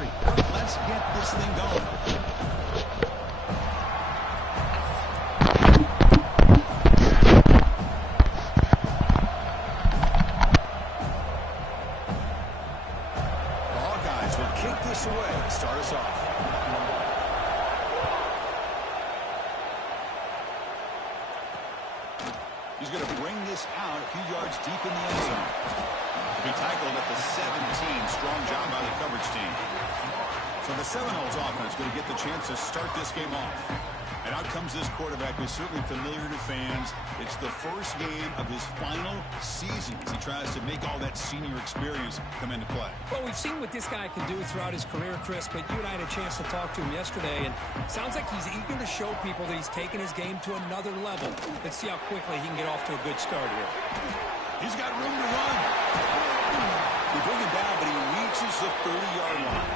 chemistry. Let's get this thing going. The Hawkeyes will kick this away to start us off. He's going to bring this out a few yards deep in the end zone. To be tackled at the 17. Strong job by the coverage team. So the Seminoles offense going to get the chance to start this game off. And out comes this quarterback who's certainly familiar to fans. It's the first game of his final season as he tries to make all that senior experience come into play. Well, we've seen what this guy can do throughout his career, Chris, but you and I had a chance to talk to him yesterday, and it sounds like he's eager to show people that he's taken his game to another level. Let's see how quickly he can get off to a good start here. He's got room to run. We bring him down, but he reaches the 30-yard line.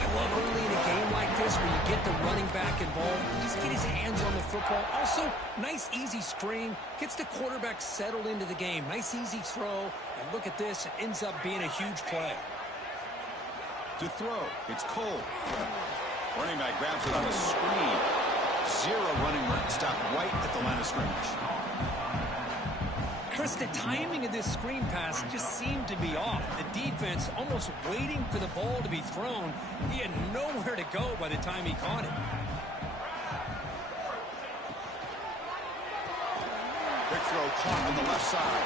I love early in a game like this where you get the running back involved. Just get his hands on the football. Also, nice, easy screen. Gets the quarterback settled into the game. Nice, easy throw. And look at this. It ends up being a huge play. To throw, it's Cole. Running back grabs it on a screen. Zero running room. Stopped right at the line of scrimmage. Chris, the timing of this screen pass just seemed to be off. The defense almost waiting for the ball to be thrown. He had nowhere to go by the time he caught it. Quick throw caught on the left side.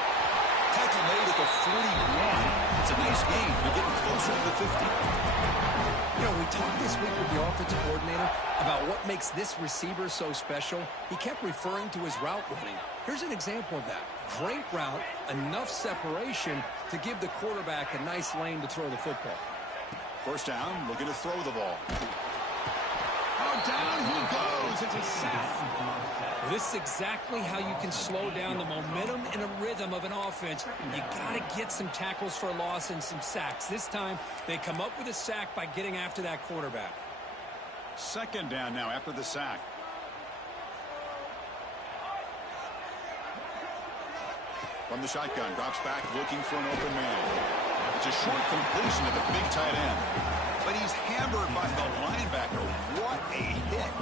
Tackle made at the 41. It's a nice gain. They're getting closer to the 50. You know, we talked this week with the offensive coordinator about what makes this receiver so special. He kept referring to his route running. Here's an example of that. Great route, enough separation to give the quarterback a nice lane to throw the football. First down, looking to throw the ball. Oh, down he goes. It's a sack. This is exactly how you can slow down the momentum and a rhythm of an offense. You got to get some tackles for a loss and some sacks. This time, they come up with a sack by getting after that quarterback. Second down now after the sack. From the shotgun, drops back looking for an open man. It's a short completion to the big tight end. But he's hammered by the linebacker. What a hit.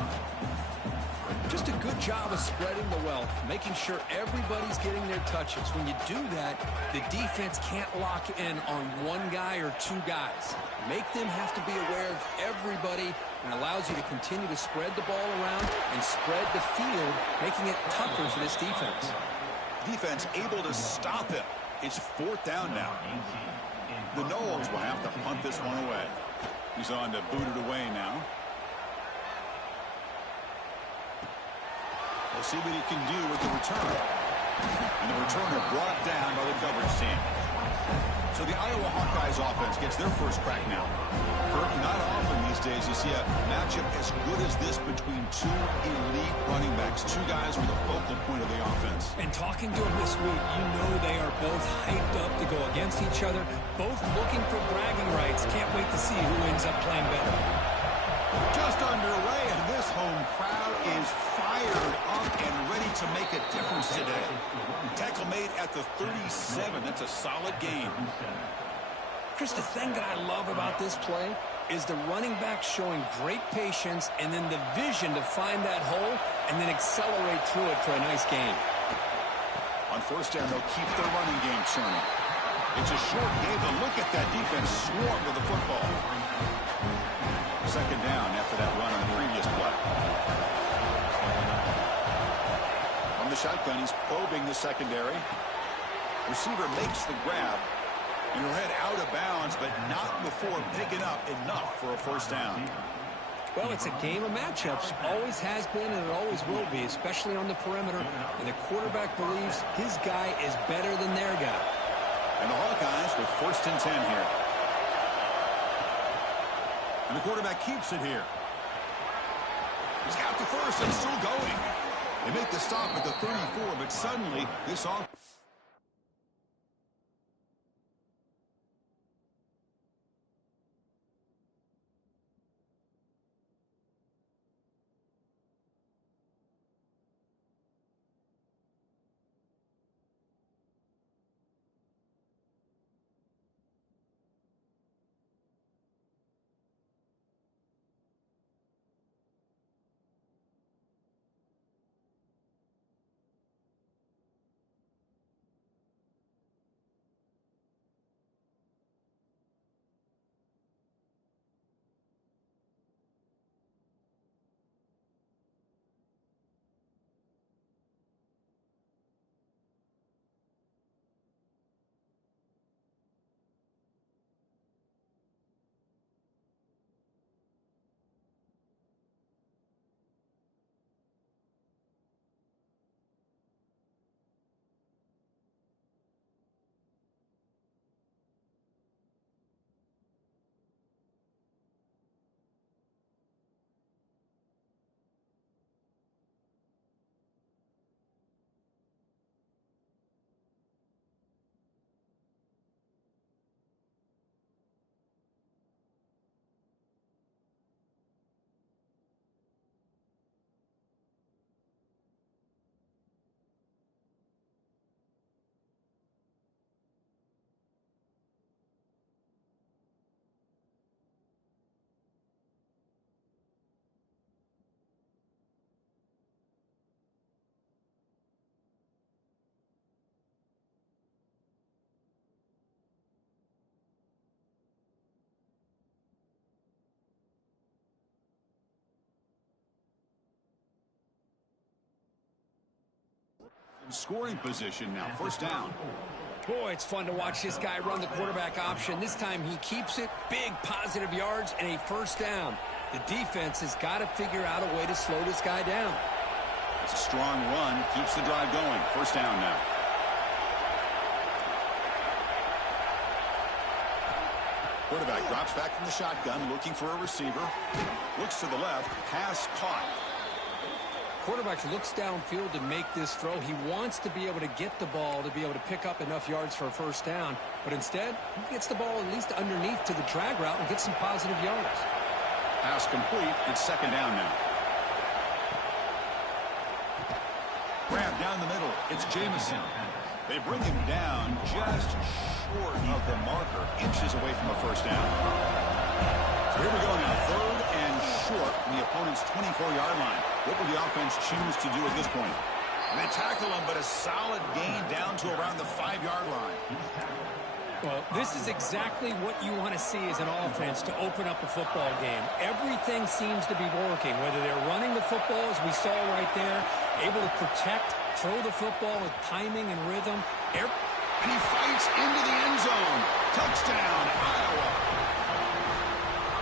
Just a good job of spreading the wealth, making sure everybody's getting their touches. When you do that, the defense can't lock in on one guy or two guys. Make them have to be aware of everybody and allows you to continue to spread the ball around and spread the field, making it tougher for this defense. Defense able to stop him. It's fourth down now. The Noles will have to punt this one away. He's on to boot it away now. We'll see what he can do with the return. And the returner brought down by the coverage team. So the Iowa Hawkeyes offense gets their first crack now. Not often these days you see a matchup as good as this between two elite running backs. Two guys who are the focal point of the offense. And talking to them this week, you know they are both hyped up to go against each other. Both looking for bragging rights. Can't wait to see who ends up playing better. Just underway, and this home crowd is fired up and ready to make a difference today. Tackle made at the 37. That's a solid game. Chris, the thing that I love about this play is the running back showing great patience and then the vision to find that hole and then accelerate through it for a nice gain. On first down, they'll keep their running game churning. It's a short game, but look at that defense swarm with the football. Second down after that run on the previous play. On the shotgun, he's probing the secondary. Receiver makes the grab. And he'll head out of bounds, but not before picking up enough for a first down. Well, it's a game of matchups. Always has been, and it always will be, especially on the perimeter. And the quarterback believes his guy is better than their guy. And the Hawkeyes with first and 10 here. And the quarterback keeps it here. He's got the first and still going. They make the stop at the 34, but suddenly this offense In scoring position now, first down. Boy, it's fun to watch this guy run the quarterback option. This time he keeps it, big positive yards, and a first down. The defense has got to figure out a way to slow this guy down. It's a strong run, keeps the drive going. First down now. Quarterback drops back from the shotgun, looking for a receiver. Looks to the left, pass caught. Quarterback looks downfield to make this throw. He wants to be able to get the ball to be able to pick up enough yards for a first down. But instead, he gets the ball at least underneath to the drag route and gets some positive yards. Pass complete. It's second down now. Grab down the middle. It's Jamison. They bring him down just short of the marker, inches away from a first down. So here we go now, third and short from the opponent's 24-yard line. What will the offense choose to do at this point? And they tackle him, but a solid gain down to around the 5-yard line. Well, this is exactly what you want to see as an offense to open up a football game. Everything seems to be working, whether they're running the football, as we saw right there, able to protect, throw the football with timing and rhythm. And he fights into the end zone. Touchdown, Iowa.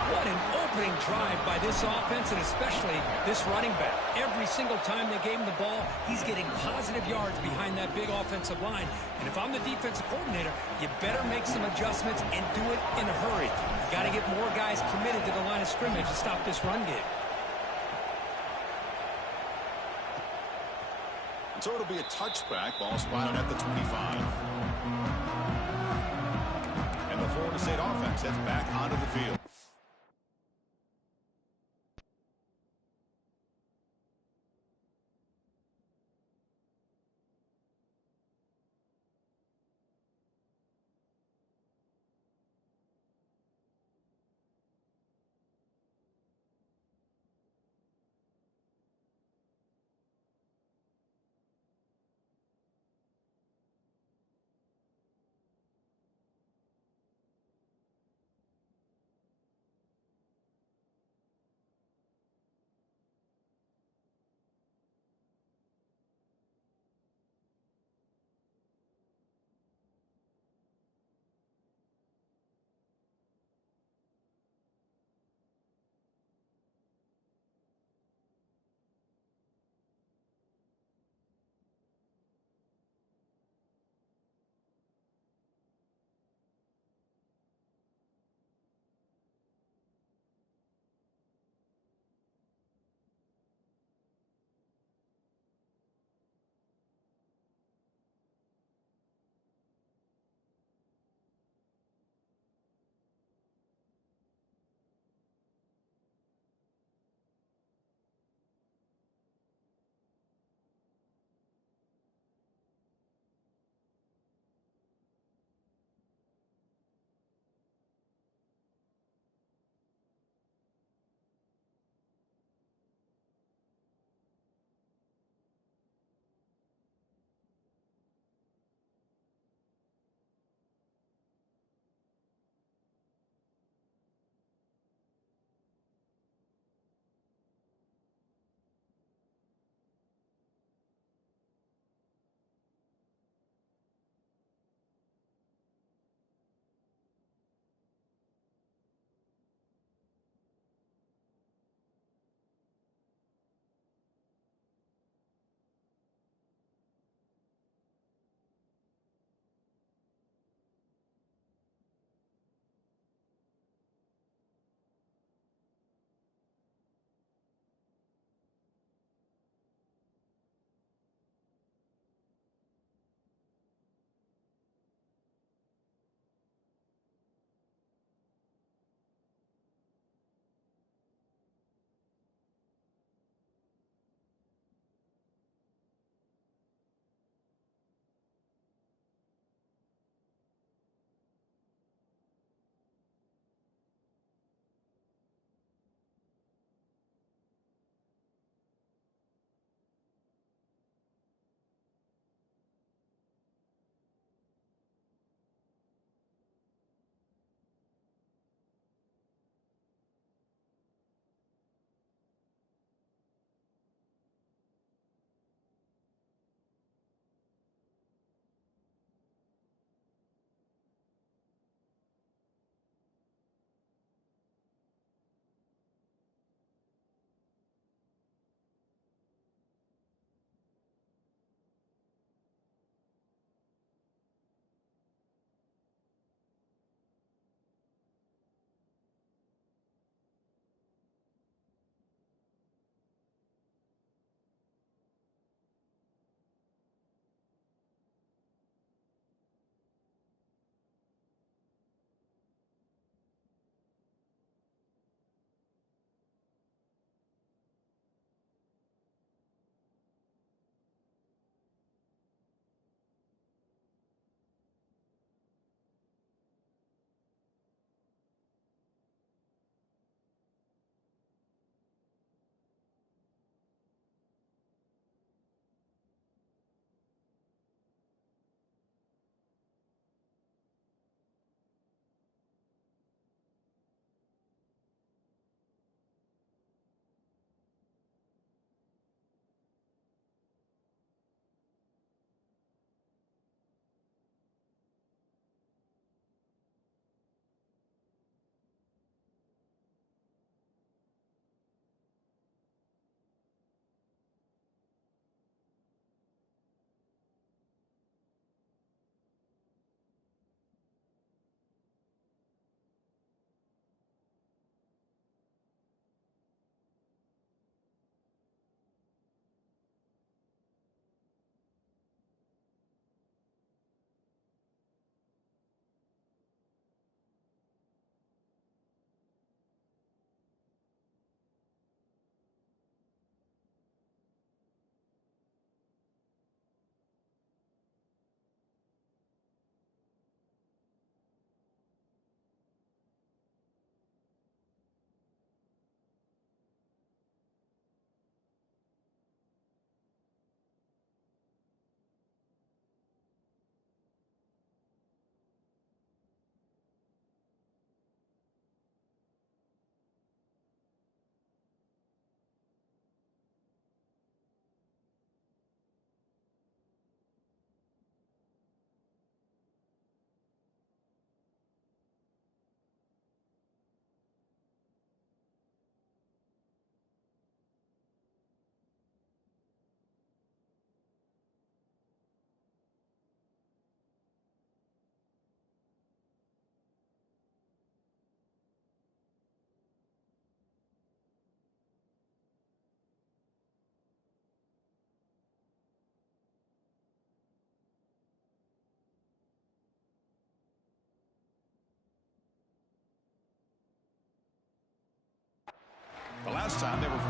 What an opening drive by this offense, and especially this running back. Every single time they gave him the ball, he's getting positive yards behind that big offensive line. And if I'm the defensive coordinator, you better make some adjustments and do it in a hurry. You got to get more guys committed to the line of scrimmage to stop this run game. So it'll be a touchback. Ball spotted at the 25. And the Florida State offense heads back onto the field.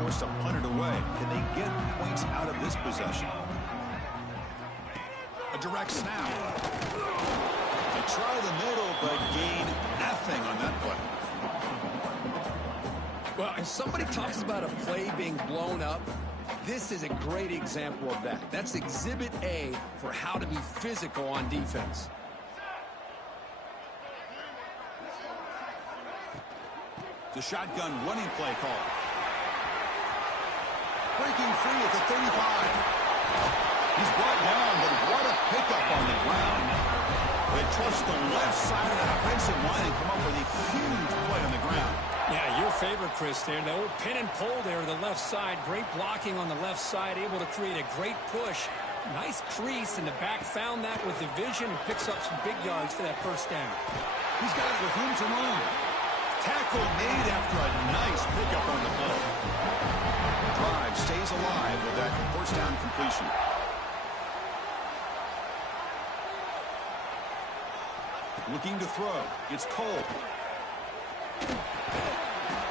forced to punt it away. Can they get points out of this possession? A direct snap. They try the middle, but gain nothing on that play. Well, if somebody talks about a play being blown up, this is a great example of that. That's Exhibit A for how to be physical on defense. The shotgun running play call. Breaking free at the 35. He's brought down, but what a pickup on the ground. They trust the left side of that offensive line and come up with a huge play on the ground. Yeah, your favorite, Chris, there. The old pin and pull there, the left side. Great blocking on the left side, able to create a great push. Nice crease, and the back found that with the vision and picks up some big yards for that first down. He's got it with room to run. Tackle made after a nice pickup on the play. Drive stays alive with that first down completion. Looking to throw. It's Cole.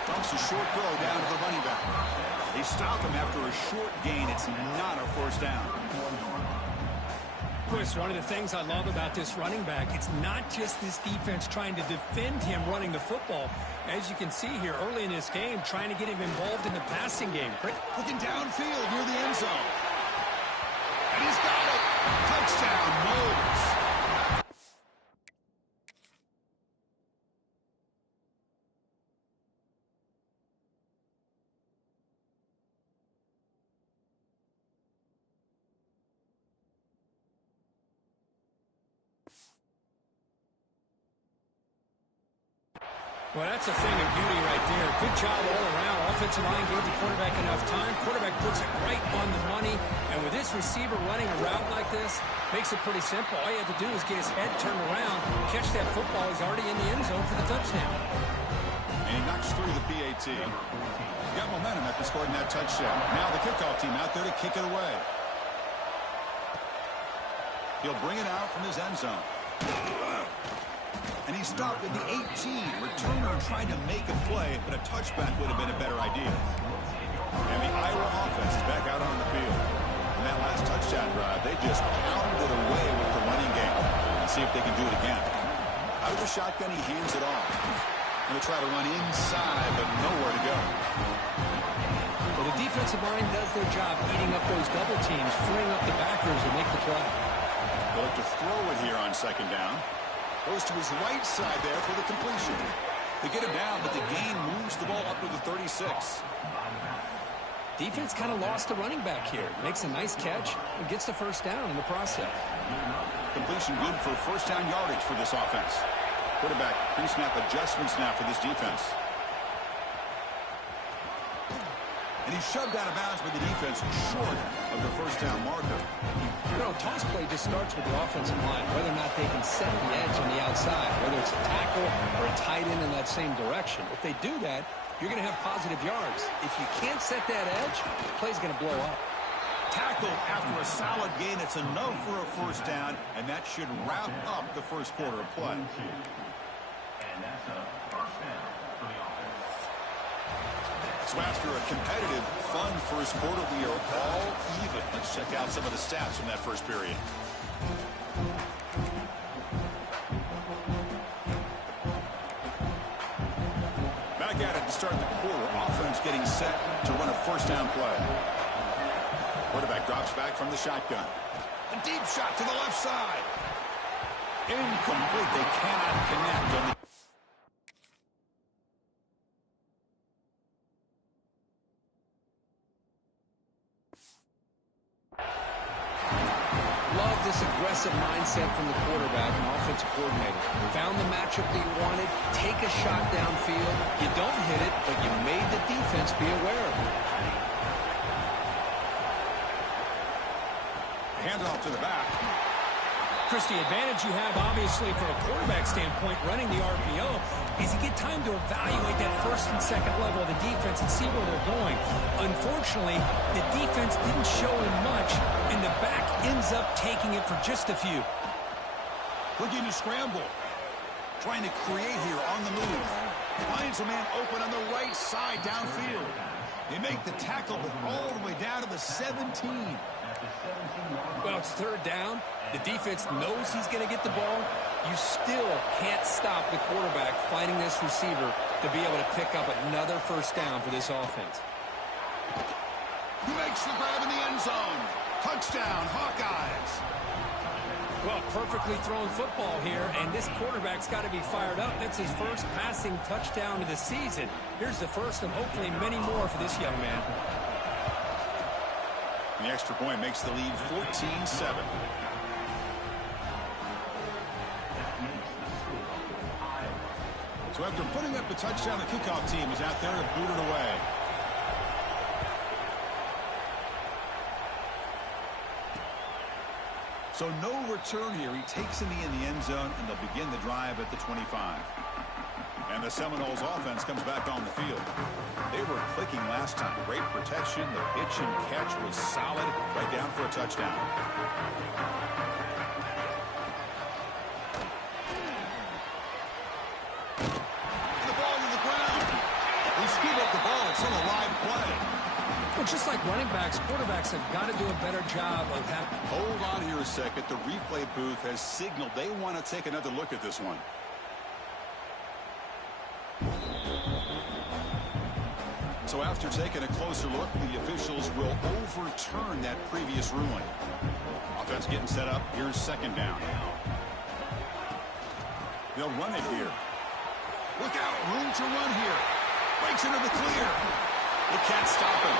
Dumps a short throw down to the running back. They stop him after a short gain. It's not a first down. Chris, one of the things I love about this running back, it's not just this defense trying to defend him running the football. As you can see here early in this game, trying to get him involved in the passing game. Looking downfield near the end zone. And he's got it. Touchdown, Knowles. Well, that's a thing of beauty right there. Good job all around. Offensive line gave the quarterback enough time. Quarterback puts it right on the money. And with this receiver running a route like this, makes it pretty simple. All you have to do is get his head turned around, catch that football. He's already in the end zone for the touchdown. And he knocks through the PAT. Got momentum after scoring that touchdown. Now the kickoff team out there to kick it away. He'll bring it out from his end zone. And he stopped at the 18. Returner tried to make a play, but a touchback would have been a better idea. And the Iowa offense is back out on the field. In that last touchdown drive, they just pounded away with the running game. Let's see if they can do it again. Out of the shotgun, he hands it off. Going to try to run inside, but nowhere to go. Well, the defensive line does their job eating up those double teams, freeing up the backers to make the play. They'll have to throw it here on second down. Goes to his right side there for the completion. They get him down, but the gain moves the ball up to the 36. Defense kind of lost a running back here. Makes a nice catch and gets the first down in the process. Completion good for first down yardage for this offense. Quarterback pre-snap adjustments now for this defense. And he's shoved out of bounds by the defense short of the first down marker. You know, toss play just starts with the offensive line, whether or not they can set the edge on the outside, whether it's a tackle or a tight end in that same direction. If they do that, you're going to have positive yards. If you can't set that edge, the play's going to blow up. Tackled after a solid gain. It's enough for a first down, and that should wrap up the first quarter of play. So after a competitive, fun first quarter, we are all even. Let's check out some of the stats from that first period. Back at it to start the quarter. Offense getting set to run a first down play. Quarterback drops back from the shotgun. A deep shot to the left side. Incomplete. They cannot connect on the aggressive mindset from the quarterback and offensive coordinator. Found the matchup that you wanted, take a shot downfield. You don't hit it, but you made the defense be aware of it. Hand off to the back. Chris, the advantage you have, obviously, from a quarterback standpoint, running the RPO, is you get time to evaluate that first and second level of the defense and see where they're going. Unfortunately, the defense didn't show him much, and the back ends up taking it for just a few. Looking to scramble. Trying to create here on the move. Finds a man open on the right side downfield. They make the tackle, but all the way down to the 17. Well, it's third down. The defense knows he's going to get the ball. You still can't stop the quarterback finding this receiver to be able to pick up another first down for this offense. He makes the grab in the end zone. Touchdown, Hawkeyes. Well, perfectly thrown football here, and this quarterback's got to be fired up. That's his first passing touchdown of the season. Here's the first of hopefully many more for this young man. The extra point makes the lead 14-7. So after putting up the touchdown, the kickoff team is out there to boot it away. So no return here. He takes it in the end zone, and they'll begin the drive at the 25. And the Seminoles offense comes back on the field. They were clicking last time. Great protection. The pitch and catch was solid. Right down for a touchdown. And the ball to the ground. They scoop up the ball. It's still a live play. Well, just like running backs, quarterbacks have got to do a better job of having... Hold on here a second. The replay booth has signaled they want to take another look at this one. So after taking a closer look, the officials will overturn that previous ruling. Offense getting set up. Here's second down. They'll run it here. Look out. Room to run here. Breaks into the clear. They can't stop him.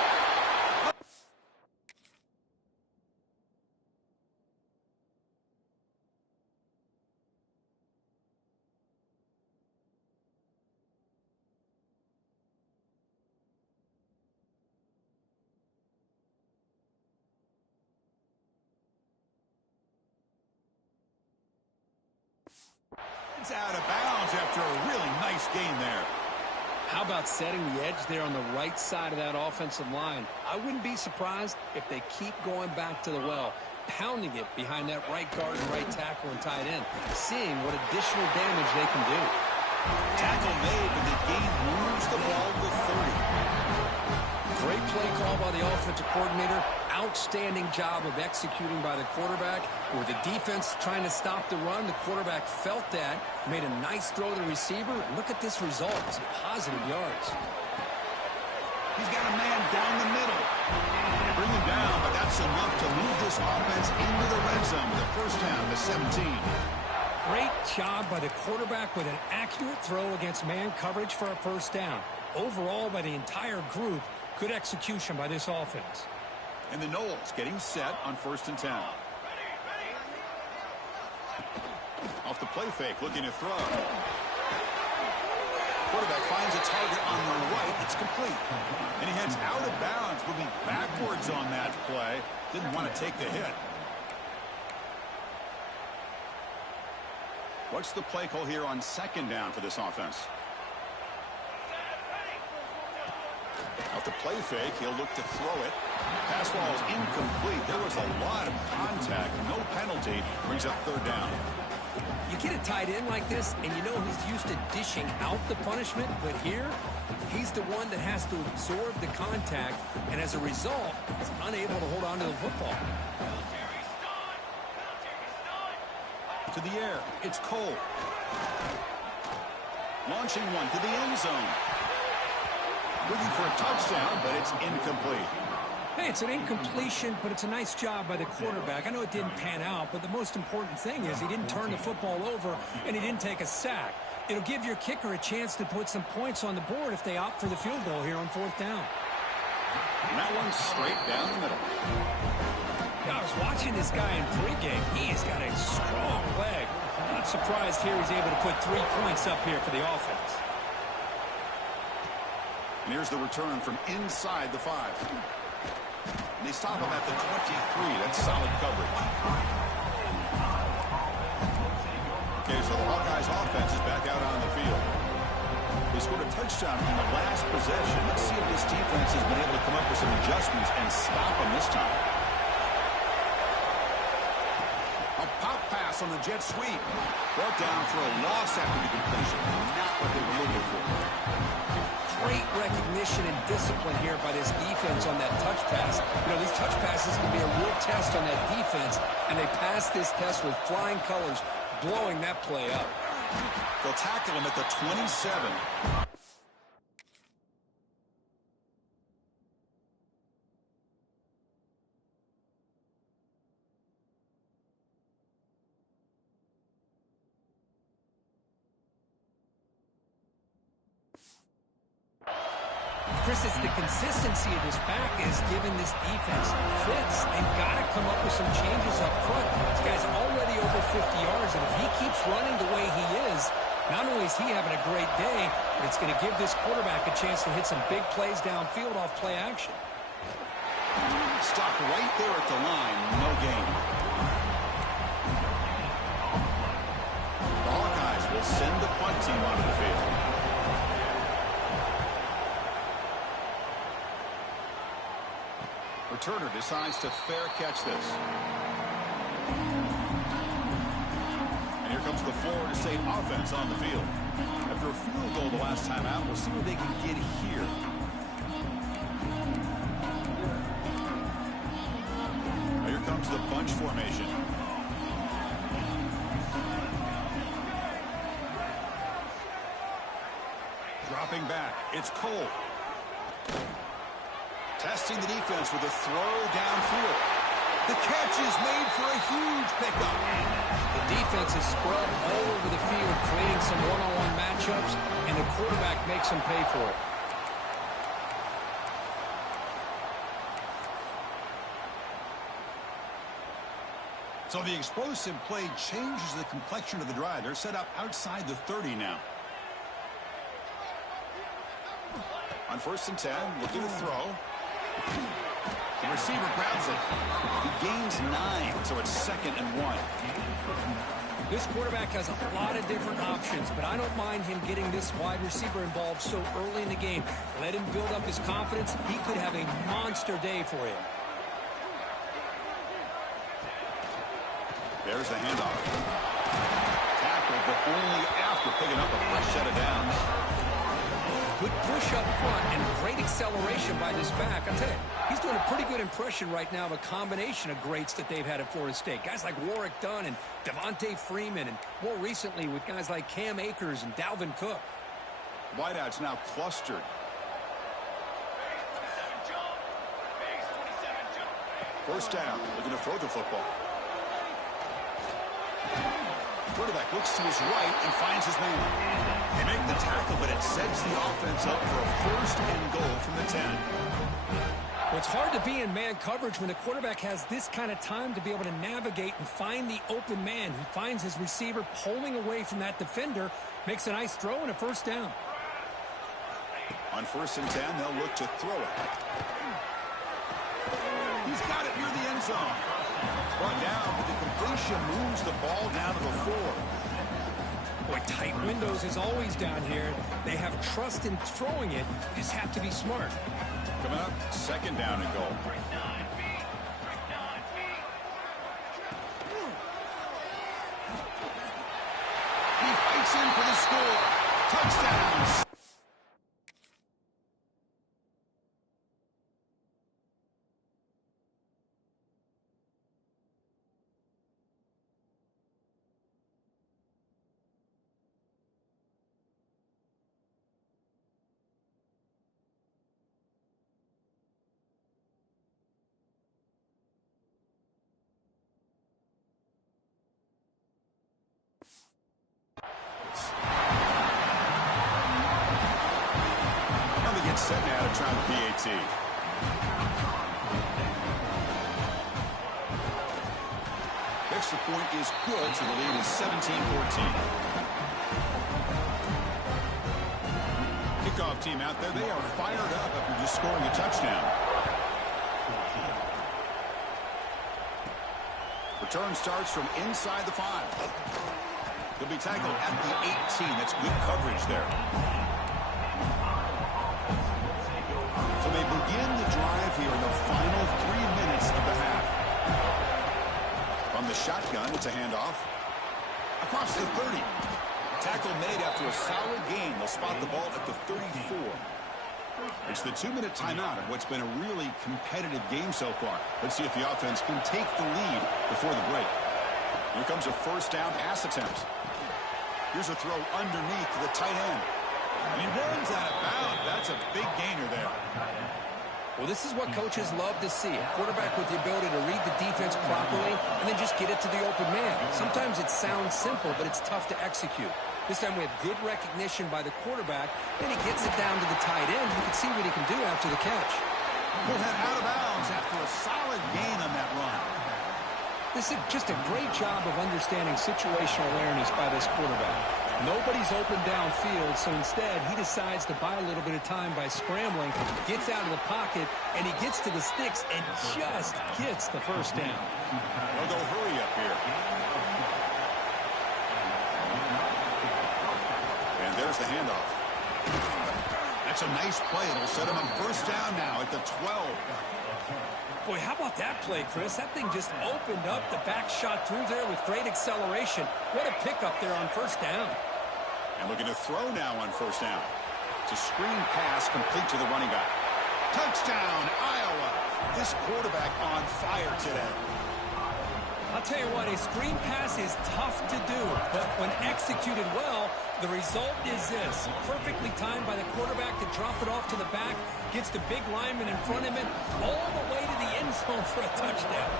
It's out of bounds after a really nice gain there. How about setting the edge there on the right side of that offensive line? I wouldn't be surprised if they keep going back to the well, pounding it behind that right guard and right tackle and tight end, seeing what additional damage they can do. Tackle made, but the gain moves the ball to 30. Great play call by the offensive coordinator. Outstanding job of executing by the quarterback. With the defense trying to stop the run, the quarterback felt that, made a nice throw to the receiver. And look at this result. Some positive yards. He's got a man down the middle. Bring him down, but that's enough to move this offense into the red zone with a first down to 17. Great job by the quarterback with an accurate throw against man coverage for a first down. Overall, by the entire group, good execution by this offense. And the Noles getting set on 1st and 10. Off the play fake, looking to throw. Quarterback finds a target on the right. It's complete. And he heads out of bounds, moving backwards on that play. Didn't want to take the hit. What's the play call here on second down for this offense? Off the play fake, he'll look to throw it. Pass ball is incomplete. There was a lot of contact. No penalty. Brings up third down. You get a tight end like this, and you know he's used to dishing out the punishment, but here, he's the one that has to absorb the contact, and as a result, he's unable to hold on to the football. To the air, it's Cole. Launching one to the end zone. Looking for a touchdown, but it's incomplete. Hey, it's an incompletion, but it's a nice job by the quarterback. I know it didn't pan out, but the most important thing is he didn't turn the football over, and he didn't take a sack. It'll give your kicker a chance to put some points on the board if they opt for the field goal here on 4th down. And that one's straight down the middle. I was watching this guy in pregame. He has got a strong leg. Not surprised here he's able to put 3 points up here for the offense. And here's the return from inside the 5. And they stop him at the 23. That's solid coverage. Okay, so the Hawkeyes offense is back out on the field. They scored a touchdown on the last possession. Let's see if this defense has been able to come up with some adjustments and stop them this time. A pop pass pass on the jet sweep. Brought down for a loss after the completion. Not what they were looking for. Great recognition and discipline here by this defense on that touch pass. You know, these touch passes can be a real test on that defense, and they passed this test with flying colors, blowing that play up. They'll tackle him at the 27. Chris, it's the consistency of this back is giving this defense fits. They've got to come up with some changes up front. This guy's already over 50 yards, and if he keeps running the way he is, not only is he having a great day, but it's going to give this quarterback a chance to hit some big plays downfield off play action. Stopped right there at the line. No gain. The Hawkeyes will send the punt team onto the field. Returner decides to fair catch this. And here comes the Florida State offense on the field. After a field goal the last time out, we'll see what they can get here. Now here comes the bunch formation. Dropping back, it's Cole. Testing the defense with a throw downfield. The catch is made for a huge pickup. The defense is spread all over the field, creating some one-on-one matchups, and the quarterback makes them pay for it. So the explosive play changes the complexion of the drive. They're set up outside the 30 now. On 1st and 10, looking to throw. The receiver grabs it. He gains 9, so it's 2nd and 1. This quarterback has a lot of different options, but I don't mind him getting this wide receiver involved so early in the game. Let him build up his confidence. He could have a monster day for him. There's the handoff. Tackled, but only after picking up a fresh set of downs. Good push up front and great acceleration by this back. I'll tell you, he's doing a pretty good impression right now of a combination of greats that they've had at Florida State. Guys like Warwick Dunn and Devontae Freeman, and more recently with guys like Cam Akers and Dalvin Cook. Wideouts now clustered. First down, looking to throw the football. Quarterback looks to his right and finds his man. They make the tackle, but it sets the offense up for a 1st and goal from the 10. Well, it's hard to be in man coverage when the quarterback has this kind of time to be able to navigate and find the open man. He finds his receiver pulling away from that defender, makes a nice throw and a 1st down. On 1st and 10, they'll look to throw it. He's got it near the end zone. Brought down, but the completion moves the ball down to the 4. Boy, tight windows is always down here. They have trust in throwing it. Just have to be smart. Coming up, 2nd down and goal. He fights in for the score. Touchdowns. Set now to try the PAT. Extra point is good, so the lead is 17-14. Kickoff team out there, they are fired up after just scoring a touchdown. Return starts from inside the 5. He'll be tackled at the 18. That's good coverage there. So they begin the drive here in the final 3 minutes of the half. From the shotgun, it's a handoff. across the 30. Tackle made after a solid gain. They'll spot the ball at the 34. It's the 2-minute timeout of what's been a really competitive game so far. Let's see if the offense can take the lead before the break. Here comes a first down pass attempt. Here's a throw underneath to the tight end. He runs out of bounds. That's a big gainer there. Well, this is what coaches love to see. A quarterback with the ability to read the defense properly and then just get it to the open man. Sometimes it sounds simple, but it's tough to execute. This time we have good recognition by the quarterback, and he gets it down to the tight end. You can see what he can do after the catch. He'll head out of bounds after a solid gain on that run. This is just a great job of understanding situational awareness by this quarterback. Nobody's open downfield, so instead he decides to buy a little bit of time by scrambling, gets out of the pocket, and he gets to the sticks and just gets the first down. They'll go hurry up here. And there's the handoff. That's a nice play. It'll set him on first down now at the 12. Boy, how about that play, Chris? That thing just opened up. The back shot through there with great acceleration. What a pickup there on first down. And looking to throw now on first down. It's a screen pass complete to the running back. Touchdown, Iowa. This quarterback on fire today. I'll tell you what, a screen pass is tough to do, but when executed well, the result is this. Perfectly timed by the quarterback to drop it off to the back, gets the big lineman in front of him, all the way to the end zone for a touchdown.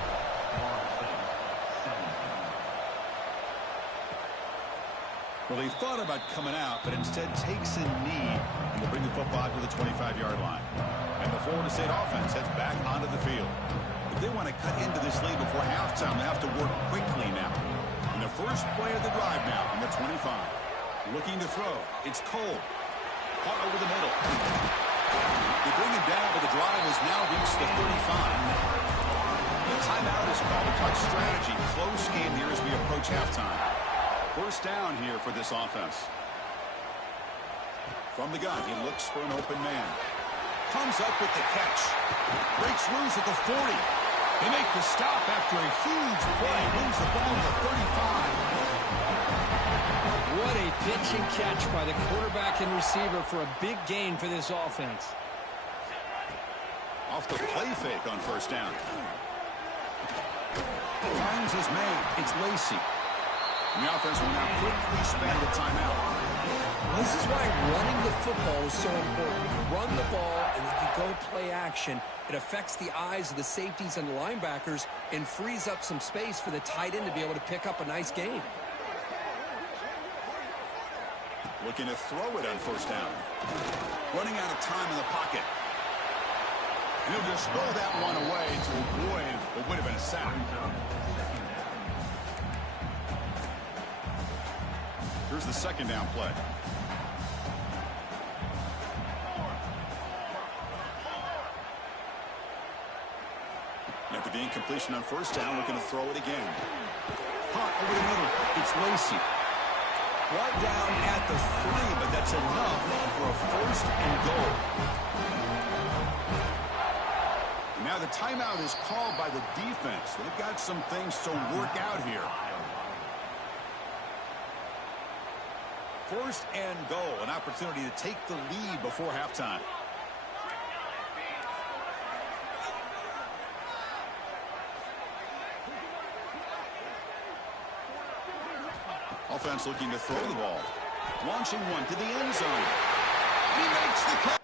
Well, he thought about coming out, but instead takes a knee and will bring the football out to the 25-yard line. And the Florida State offense heads back onto the field. If they want to cut into this lead before halftime, they have to work quickly now. And the first play of the drive now from the 25. Looking to throw. It's Cole. Caught over the middle. They bring him down, but the drive has now reached the 35. The timeout is called. Touch strategy. Close game here as we approach halftime. First down here for this offense. From the gun, he looks for an open man. Comes up with the catch. Breaks loose at the 40. They make the stop after a huge play. Moves the ball to the 35. What a pitch and catch by the quarterback and receiver for a big gain for this offense. Off the play fake on first down. Finds his man. It's Lacey. And the offense will now quickly spend the timeout. This is why running the football is so important. Run the ball, and then you go play action. It affects the eyes of the safeties and the linebackers and frees up some space for the tight end to be able to pick up a nice gain. Looking to throw it on first down. Running out of time in the pocket. And he'll just throw that one away to avoid what would have been a sack. Here's the second down play. After the incompletion on first down, looking to throw it again. Caught over the middle. It's Lacey. Brought down at the 3, but that's enough for a first and goal. And now the timeout is called by the defense. They've got some things to work out here. First and goal, an opportunity to take the lead before halftime. Offense looking to throw the ball. Launching one to the end zone. He makes the catch.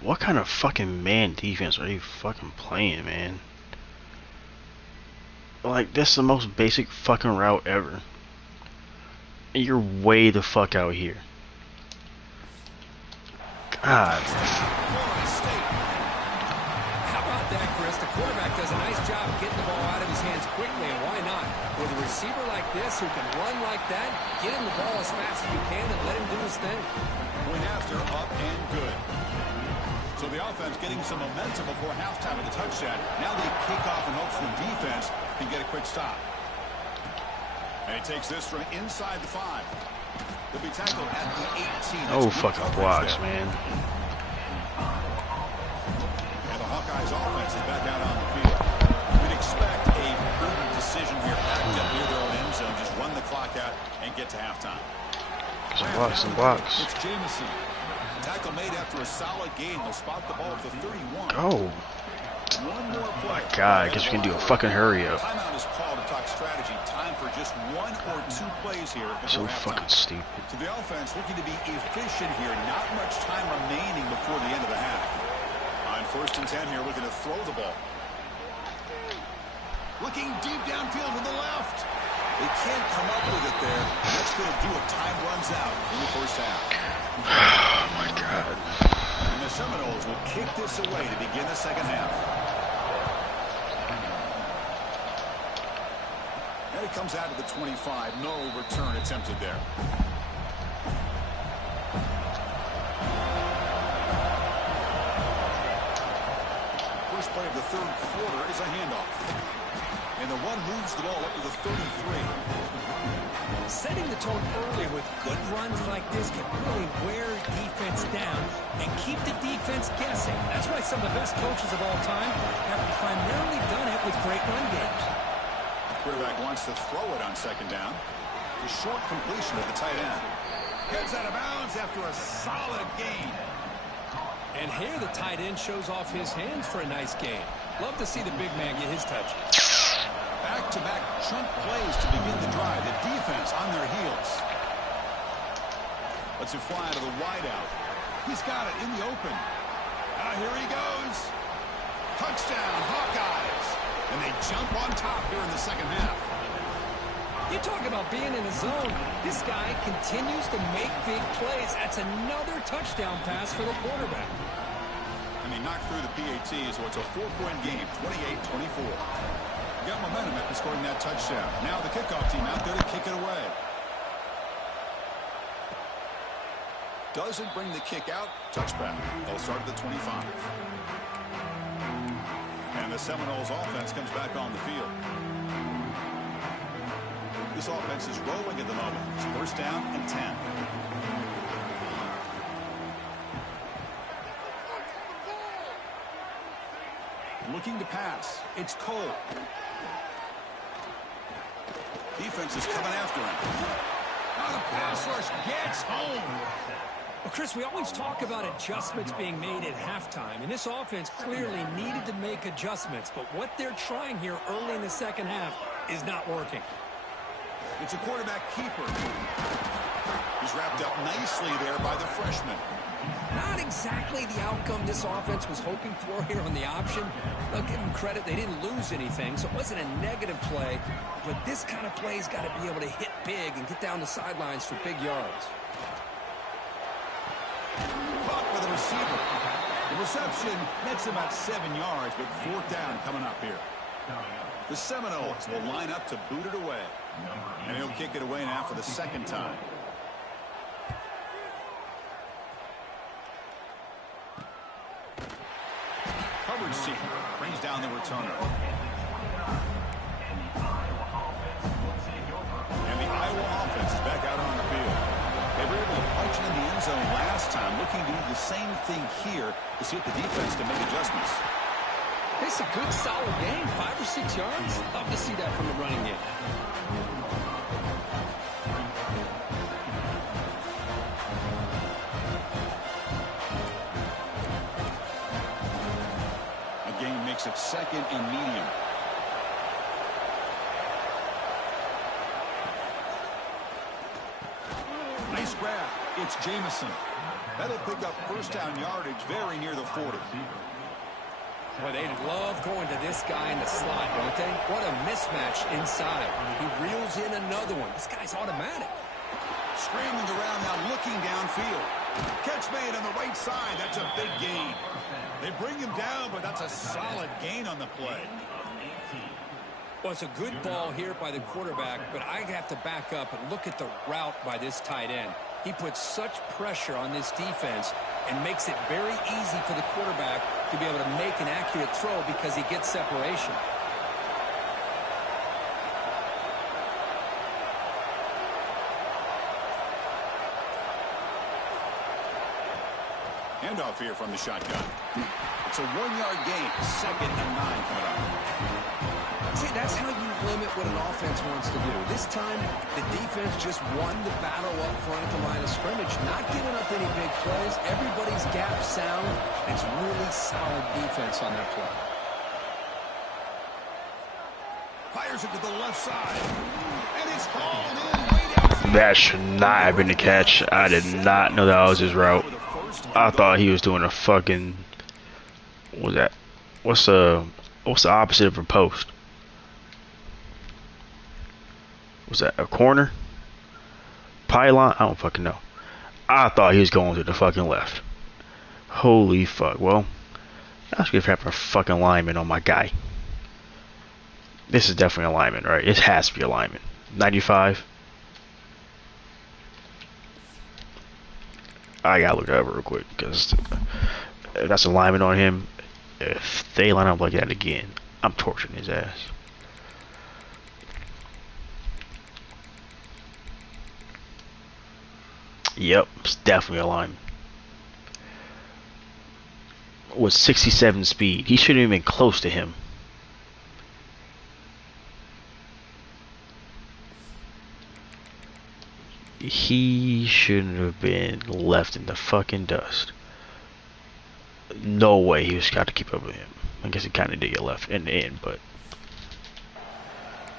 What kind of fucking man defense are you fucking playing, man? Like, this is the most basic fucking route ever. And you're way the fuck out here. God. How about that, Chris? The quarterback does a nice job getting the ball out of his hands quickly, and why not? With a receiver like this who can run like that, get him the ball as fast as you can and let him do his thing. Point after, up and good. So the offense getting some momentum before halftime with the touchdown. Now they kick off in hopes the defense can get a quick stop. And he takes this from inside the 5. They'll be tackled at the 18. Oh, fucking blocks, man. And the Hawkeyes offense is back out on the field. We'd expect a prudent decision here, backed up near their own end zone. clock out and get to halftime. Some blocks. It's Jamison. Tackle made after a solid gain. They'll spot the ball at the 31. Oh. One more play. My God, I guess we can do a fucking hurry up. Timeout is called to talk strategy. Time for just 1 or 2 plays here. So fucking stupid. So the offense looking to be efficient here. Not much time remaining before the end of the half. On 1st and 10 here, looking to throw the ball. Looking deep downfield to the left. They can't come up with it there. That's going to do it. Time runs out in the first half. Oh my God. And the Seminoles will kick this away to begin the second half. And it comes out to the 25. No return attempted there. First play of the 3rd quarter is a handoff. And the one moves the ball up to the 33. Setting the tone early with good runs like this can really wear defense down and keep the defense guessing. That's why some of the best coaches of all time have primarily done it with great run games. The quarterback wants to throw it on 2nd down. The short completion of the tight end. Gets out of bounds after a solid gain. And here the tight end shows off his hands for a nice gain. Love to see the big man get his touch. Back-to-back chunk plays to begin the drive. The defense on their heels. Lets it fly to the wideout. He's got it in the open. Here he goes. Touchdown, Hawkeyes. And they jump on top here in the second half. You talk about being in the zone. This guy continues to make big plays. That's another touchdown pass for the quarterback. And they knocked through the PAT, so it's a 4-point game, 28-24. Got momentum after scoring that touchdown. Now the kickoff team out there to kick it away. Doesn't bring the kick out. Touchback. They'll start at the 25. And the Seminoles offense comes back on the field. This offense is rolling at the moment. It's 1st down and 10. Looking to pass. It's Cole. Defense is coming after him. Now the pass rush gets home. Well, Chris, we always talk about adjustments being made at halftime, and this offense clearly needed to make adjustments, but what they're trying here early in the second half is not working. It's a quarterback keeper. He's wrapped up nicely there by the freshman. Not exactly the outcome this offense was hoping for here on the option. I'll give them credit. They didn't lose anything, so it wasn't a negative play. But this kind of play's got to be able to hit big and get down the sidelines for big yards. Caught with a receiver. The reception nets about 7 yards, but 4th down coming up here. The Seminoles will line up to boot it away. And he'll kick it away now for the 2nd time. Coverage team brings down the returner. And the Iowa offense is back out on the field. They were able to punch it in the end zone last time, looking to do the same thing here to see if the defense can make adjustments. It's a good, solid game, 5 or 6 yards. Love to see that from the running game. Makes it 2nd and medium. Nice grab. It's Jamison. That'll pick up 1st down yardage very near the 40. Boy, they love going to this guy in the slot, don't they? What a mismatch inside. He reels in another one. This guy's automatic. Scrambling around now, looking downfield. Catch made on the right side. That's a big gain. They bring him down, but that's a solid gain on the play. Well, it's a good ball here by the quarterback, but I have to back up and look at the route by this tight end. He puts such pressure on this defense and makes it very easy for the quarterback to be able to make an accurate throw because he gets separation. Handoff here from the shotgun. It's a 1-yard gain. 2nd and 9 coming up. See, that's how you limit what an offense wants to do. This time, the defense just won the battle up front at the line of scrimmage, not giving up any big plays. Everybody's gap sound. It's really solid defense on that play. Fires it to the left side. And it's hauled in way downfield. That should not have been the catch. I did not know that was his route. I thought he was doing a fucking... What was that? What's the opposite of a post? Was that a corner? Pylon? I don't fucking know. I thought he was going to the fucking left. Holy fuck. Well, I should have a fucking lineman on my guy. This is definitely a lineman, right? It has to be a lineman. 95. I gotta look it up real quick, because if that's a lineman on him, if they line up like that again, I'm torturing his ass. Yep, it's definitely a lineman. With 67 speed. He shouldn't have been close to him. He shouldn't have been left in the fucking dust. No way he was got to keep up with him. I guess he kind of did get left in the end, but...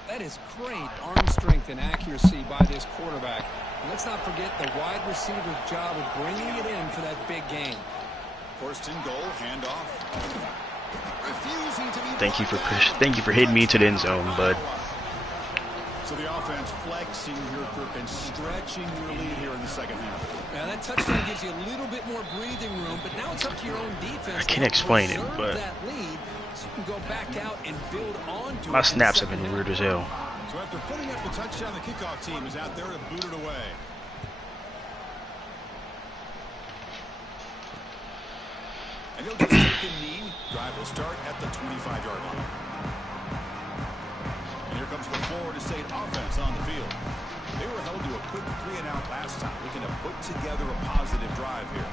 That is great arm strength and accuracy by this quarterback. And let's not forget the wide receiver's job of bringing it in for that big game. First and goal, handoff. Refusing to be Thank you for hitting me into the end zone, bud. So the offense flexing your grip and stretching your lead here in the second half. Now that touchdown gives you a little bit more breathing room, but now it's up to your own defense. I can't explain it, but that lead so you can go back out and build on to my it. snaps have been weird as hell. So after putting up the touchdown, the kickoff team is out there to boot it away. And he'll just take a knee. Drive will start at the 25-yard line. And here comes the Florida State offense on the field. They were held to a quick 3-and-out last time, looking to put together a positive drive here.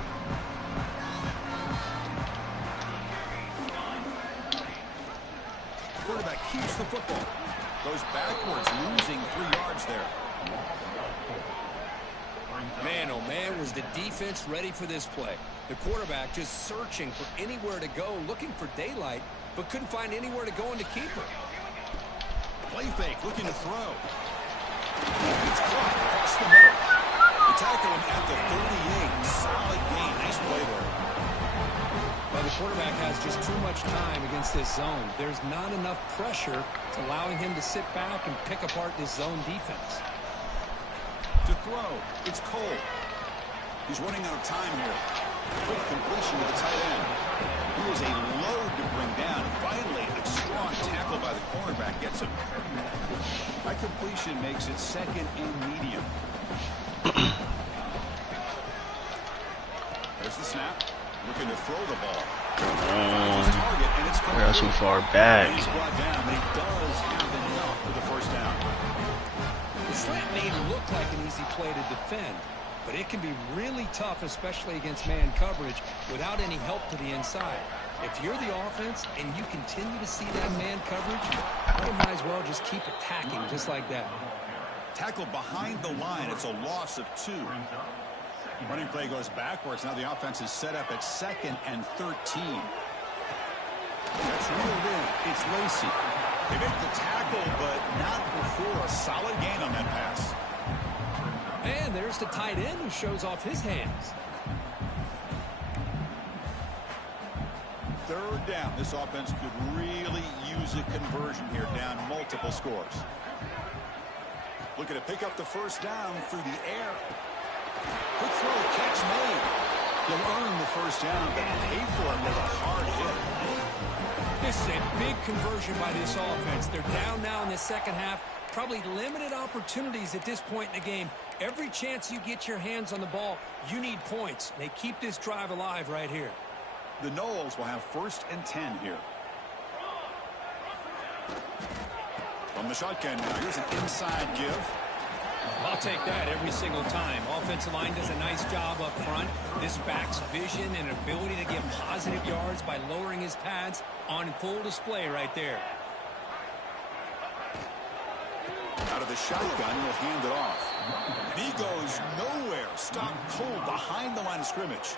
Quarterback keeps the football. Goes backwards, losing 3 yards there. Man, oh man, was the defense ready for this play. The quarterback just searching for anywhere to go, looking for daylight, but couldn't find anywhere to go in the keeper. Play fake, looking to throw. It's caught across the middle. They tackle him at the 38. Solid gain. Nice play there. Well, the quarterback has just too much time against this zone. There's not enough pressure to allowing him to sit back and pick apart this zone defense. To throw, it's Cole. He's running out of time here. Quick completion to the tight end. He was a load to bring down. Finally, a strong tackle by the cornerback gets him. That completion makes it second and medium. There's the snap. Looking to throw the ball. Target, and it's We're not so far back. He's brought down, but he does have enough for the first down. The slant may look like an easy play to defend, but it can be really tough, especially against man coverage, without any help to the inside. If you're the offense and you continue to see that man coverage, you might as well just keep attacking just like that. Tackle behind the line. It's a loss of 2. Running play goes backwards. Now the offense is set up at 2nd and 13. That's reeled in. It's Lacey. They make the tackle, but not before a solid gain on that pass. And there's the tight end who shows off his hands. 3rd down. This offense could really use a conversion here, down multiple scores. Looking to pick up the first down through the air. Quick throw, catch made. You'll earn the first down, but pay for it with a hard hit. This is a big conversion by this offense. They're down now in the second half. Probably limited opportunities at this point in the game. Every chance you get your hands on the ball, you need points. They keep this drive alive right here. The Noles will have 1st and 10 here. From the shotgun now, here's an inside give. I'll take that every single time. Offensive line does a nice job up front. This back's vision and ability to get positive yards by lowering his pads on full display right there. Out of the shotgun, he'll hand it off. And he goes nowhere. Stopped cold behind the line of scrimmage.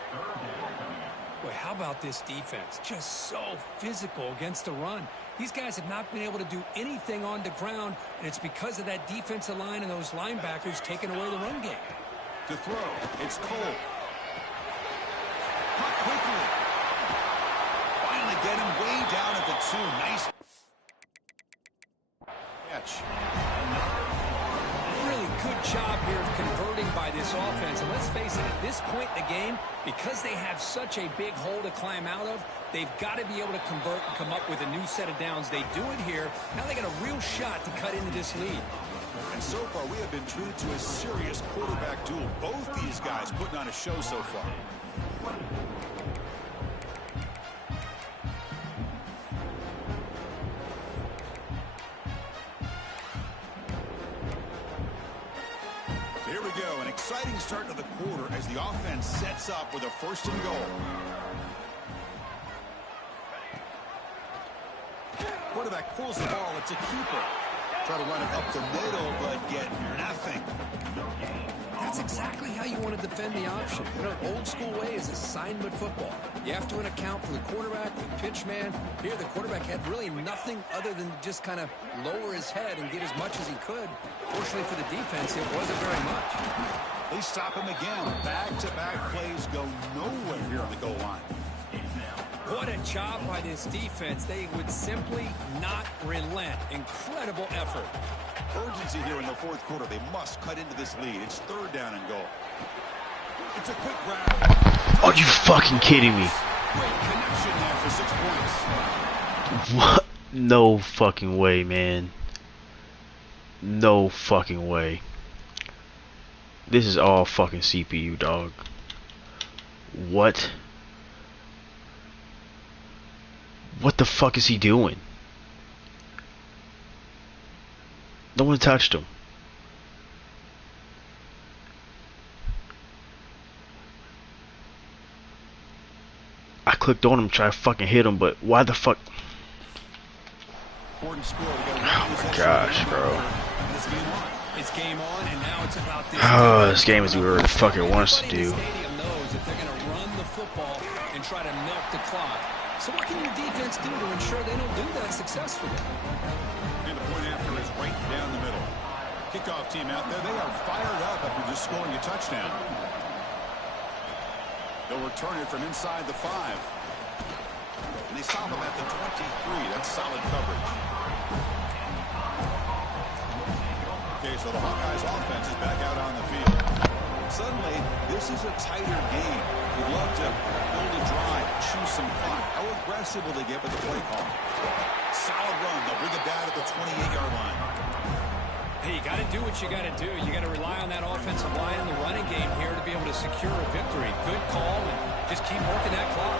Boy, how about this defense? Just so physical against the run. These guys have not been able to do anything on the ground, and it's because of that defensive line and those linebackers taking away the run game. To throw, it's Cole. Caught quickly. Finally get him way down at the 2. Nice catch. Really good job here of converting by this offense. And let's face it, at this point in the game, because they have such a big hole to climb out of, they've got to be able to convert and come up with a new set of downs. They do it here. Now they got a real shot to cut into this lead. And so far, we have been treated to a serious quarterback duel. Both these guys putting on a show so far. Here we go, an exciting start to the quarter as the offense sets up with a 1st and goal. Quarterback pulls the ball, it's a keeper. Try to run it up the middle, but get nothing. That's exactly how you want to defend the option. You know, old school way is assignment football. You have to account for the quarterback, the pitch man. Here, the quarterback had really nothing other than just kind of lower his head and get as much as he could. Fortunately for the defense, it wasn't very much. They stop him again. Back-to-back plays go nowhere here on the goal line. What a job by this defense. They would simply not relent. Incredible effort. Urgency here in the 4th quarter. They must cut into this lead. It's 3rd down and goal. It's a quick grab. Are you fucking kidding me? Great connection there for 6 points. What? No fucking way, man. No fucking way. This is all fucking CPU, dog. What? What the fuck is he doing? No one touched him. I clicked on him to try to fucking hit him, but why the fuck? Oh my gosh, bro. It's game on, and now it's about this. Oh, this game is whatever the fuck it wants to do. Stadium knows that they're going to run the football and try to milk the clock. So what can your defense do to ensure they don't do that successfully? And the point after is right down the middle. Kickoff team out there. They are fired up after just scoring a touchdown. They'll return it from inside the 5. And they stop him at the 23. That's solid coverage. Okay, so the Hawkeyes offense is back out on the field. Suddenly, this is a tighter game. We'd love to build a drive, choose some clock. How aggressive will they get with the play call? Solid run. They'll bring it down at the 28-yard line. Hey, you got to do what you got to do. You got to rely on that offensive line in the running game here to be able to secure a victory. Good call, and just keep working that clock.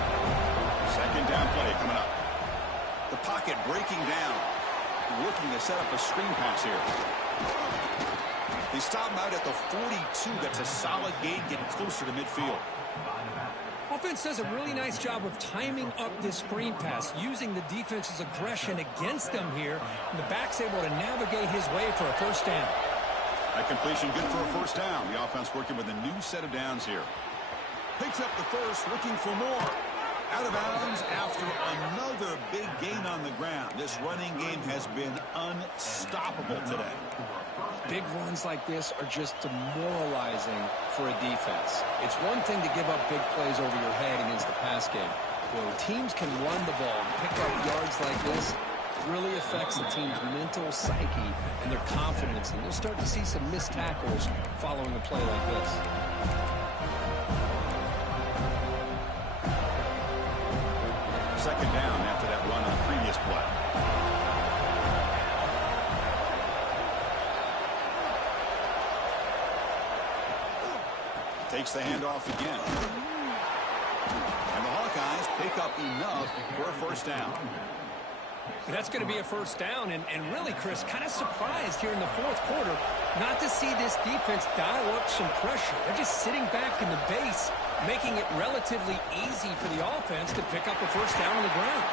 2nd down play coming up. The pocket breaking down. Looking to set up a screen pass here. They stop him out at the 42. That's a solid gain, getting closer to midfield. Offense does a really nice job of timing up this screen pass, using the defense's aggression against them here, and the back's able to navigate his way for a 1st down. That completion good for a 1st down. The offense working with a new set of downs here. Picks up the 1st, looking for more. Out of bounds after another big gain on the ground. This running game has been unstoppable today. Big runs like this are just demoralizing for a defense. It's one thing to give up big plays over your head against the pass game. When teams can run the ball and pick up yards like this, it really affects the team's mental psyche and their confidence. And you'll start to see some missed tackles following a play like this. Second down after that run on the previous play. Takes the handoff again. And the Hawkeyes pick up enough for a 1st down. That's going to be a 1st down, and really, Chris, kind of surprised here in the 4th quarter not to see this defense dial up some pressure. They're just sitting back in the base, making it relatively easy for the offense to pick up a 1st down on the ground.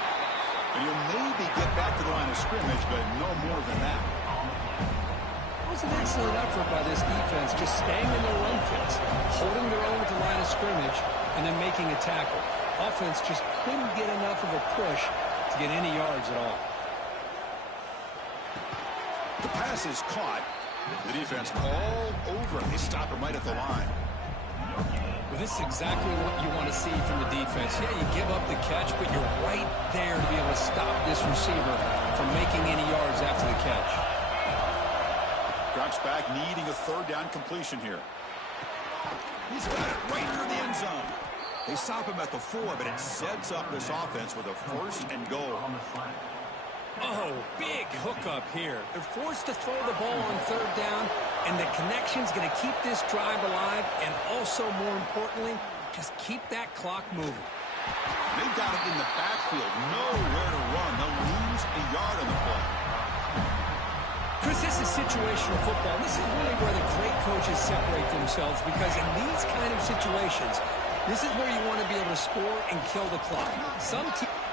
And you'll maybe get back to the line of scrimmage, but no more than that. was an excellent effort by this defense, just staying in their run fits, holding their own at the line of scrimmage, and then making a tackle. Offense just couldn't get enough of a push to get any yards at all. The pass is caught. The defense all over him. They stop him right at the line. Well, this is exactly what you want to see from the defense. Yeah, you give up the catch, but you're right there to be able to stop this receiver from making any yards after the catch. Drops back, needing a third down completion here. He's got it right near the end zone. They stop him at the 4, but it sets up this offense with a 1st and goal. Oh, big hookup here. They're forced to throw the ball on 3rd down, and the connection's going to keep this drive alive, and also, more importantly, just keep that clock moving. They've got it in the backfield. Nowhere to run. They'll lose a yard on the play. Chris, this is situational football. This is really where the great coaches separate themselves, because in these kind of situations, this is where you want to be able to score and kill the clock.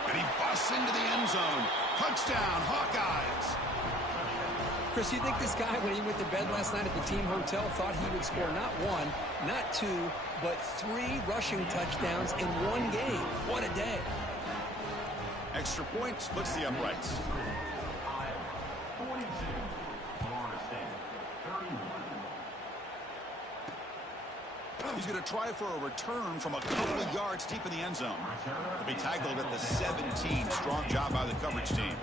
And he busts into the end zone. Touchdown, Hawkeyes. Chris, you think this guy, when he went to bed last night at the team hotel, thought he would score not 1, not 2, but 3 rushing touchdowns in one game? What a day. Extra point splits the uprights. He's going to try for a return from a couple of yards deep in the end zone. He'll be tackled at the 17. Strong job by the coverage team.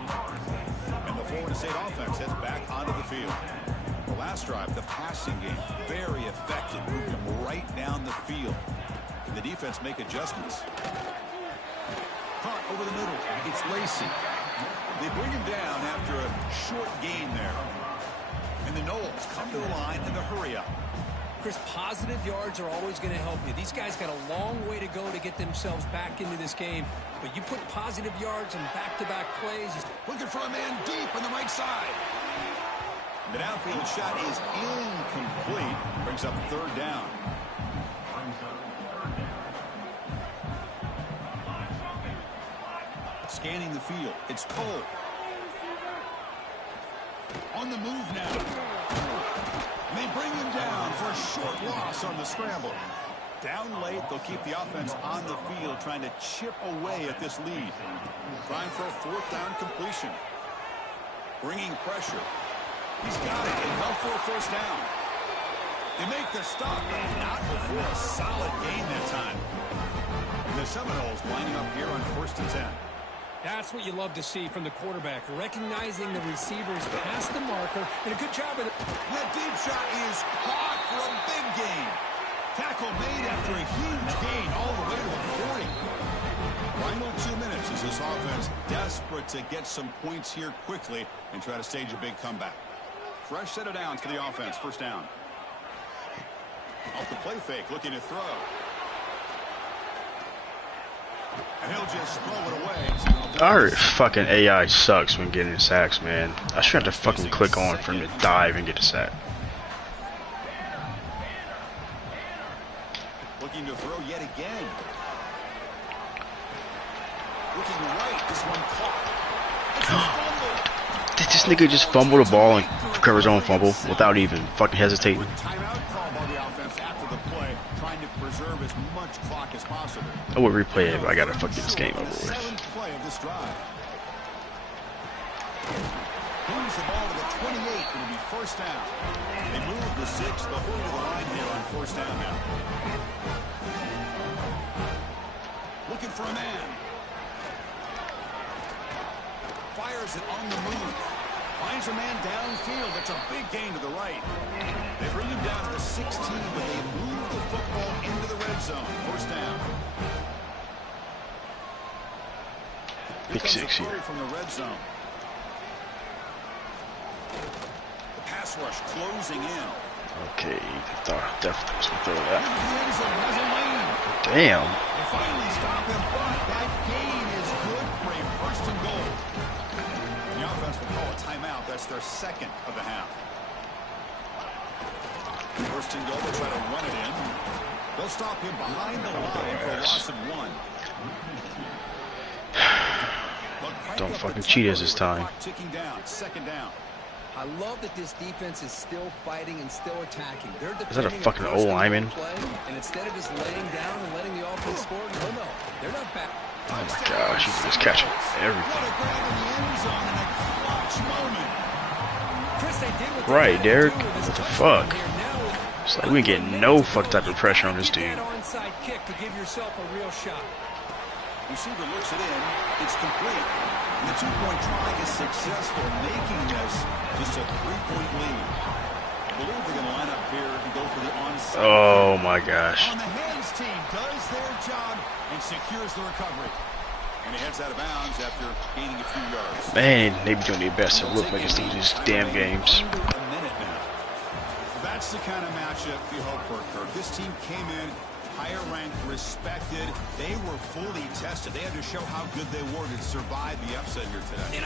And the Florida State offense heads back onto the field. The last drive, the passing game, very effective. Moved him right down the field. Can the defense make adjustments? Caught over the middle. It's Lacey. They bring him down after a short gain there. And the Knowles come to the line in the hurry up. Chris, positive yards are always going to help you. These guys got a long way to go to get themselves back into this game. But you put positive yards and back-to-back plays. Looking for a man deep on the right side. The downfield shot is incomplete. Brings up 3rd down. Scanning the field. It's Cole. On the move now. And they bring him down for a short loss on the scramble. Down late, they'll keep the offense on the field, trying to chip away at this lead. Trying for a 4th down completion. Bringing pressure. He's got it, and held for a 1st down. They make the stop, but not before a solid gain that time. And the Seminoles lining up here on 1st and 10. That's what you love to see from the quarterback, recognizing the receivers past the marker, and a good job of it. That deep shot is caught for a big gain. Tackle made after a huge gain all the way to the 40. Final 2 minutes as this offense desperate to get some points here quickly and try to stage a big comeback. Fresh set of downs for the offense. 1st down. Off the play fake, looking to throw. And he'll just throw it away. Our fucking AI sucks when getting sacks, man. I should have to fucking click on for him to dive and get a sack. Looking to throw yet again. Looking right, this one caught. It's a fumble. Did this nigga just fumble the ball and cover his own fumble without even fucking hesitating? Timeout call by the offense after the play, trying to preserve as much clock as possible. I would replay it, but I gotta fucking get this game over with. 7th play of this drive. Moves the ball to the 28. It'll be 1st down. They move the 6. They'll go to the line here on 1st down now. Looking for a man. Fires it on the move. Finds a man downfield. That's a big gain to the right. They bring him down to the 16, but they move the football into the red zone. 1st down. Big 6 here. From the red zone. The pass rush closing in. Okay, I thought definitely was gonna throw that. Damn. They finally stop him, but that gain is good for a 1st and goal. The offense will call a timeout. That's their 2nd of the half. 1st and goal. They'll try to run it in. They'll stop him behind the line for a loss of 1. Don't fucking cheat us this time. Ticking down. 2nd down. I love that this defense is still fighting and still attacking. They're Is that a defending fucking first and O-lineman? goal play, and instead of just laying down and letting the offense score, no, they're not back. Oh my gosh, he's just catching everything. Chris, they did what they Right, had to Derek. do with this What the touchdown fuck? here. Now It's like we ain't getting no fuck type of pressure on this dude. That onside kick to give yourself a real shot. Receiver looks it in. It's complete. And the two-point try is successful, making this just a 3-point lead. I believe they're going to line up here and go for the onside. Oh my gosh. On the hands team does their job and secures the recovery. And he heads out of bounds after gaining a few yards. Man, they be doing their best to look like it's these damn games. Under a minute now. That's the kind of matchup you hope for, Kirk. This team came in higher ranked, respected. They were fully tested. They had to show how good they were to survive the upset here today. And